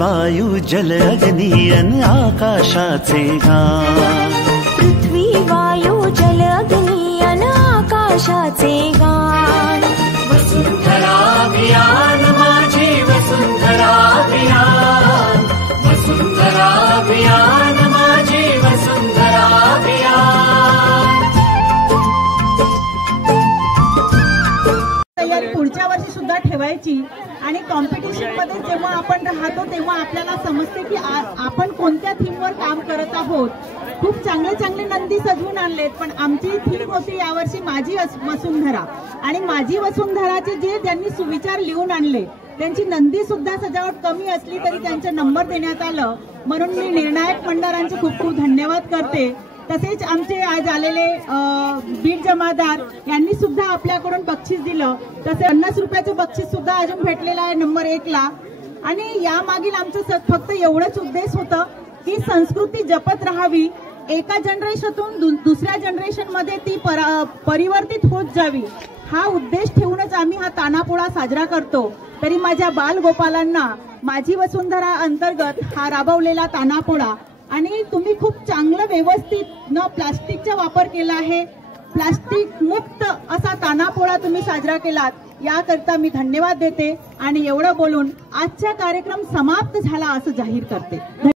वायू जल अग्नी अन आकाशाचे गान। पृथ्वी वायू जल अग्नी अन आकाशाचे गान। वसुंधरा अभियान माझी वसुंधरा अभियान, वसुंधरा अभियान माझी वसुंधरा अभियान। तयारी पुढच्या वर्षी सुद्धा ठेवायची आणि कॉम्पिटिशन मध्ये जेव्हा आपण राहतो तेव्हा आपल्याला समजते की आपण कोणत्या थीमवर काम करत आहोत। खूप चांगले चांगले नंदी सजवून आणलेत, पण आमची थीम होती यावर्षी माझी वसुंधरा आणि माझी वसुंधराचे जे ज्यांनी सुविचार लिहून आणले त्यांची नंदी सुद्धा सजावट कमी असली तरी त्यांचा नंबर देण्यात आलं, म्हणून मी निर्णायक मंडळांचे खूप खूप धन्यवाद करते। तसेच आमचे आज आलेले बीड जमादार यांनी सुद्धा आपल्याकडून बक्षीस दिलं, तसे 50 रुपयाचं बक्षीस सुद्धा अजून भेटलेलं आहे नंबर 1 ला। आणि यामागील आमचं फक्त एवढंच उद्देश होतं की संस्कृती जपत राहावी, एका जनरेशनतून दुसऱ्या जनरेशन मध्ये ती परिवर्तित होत जावी, हा उद्देश ठेवूनच आम्ही हा तानापोळा साजरा करतो। तरी माझ्या बालगोपालांना माझी वसुंधरा अंतर्गत हा राबवलेला तानापोळा आणि तुम्ही खूप चांगलं व्यवस्थित न प्लास्टिकचा वापर केला आहे, प्लास्टिक मुक्त असा तानापोळा तुम्ही साजरा केलात, याकरता मी धन्यवाद देते आणि एवढं बोलून आजचा कार्यक्रम समाप्त झाला असं जाहीर करते।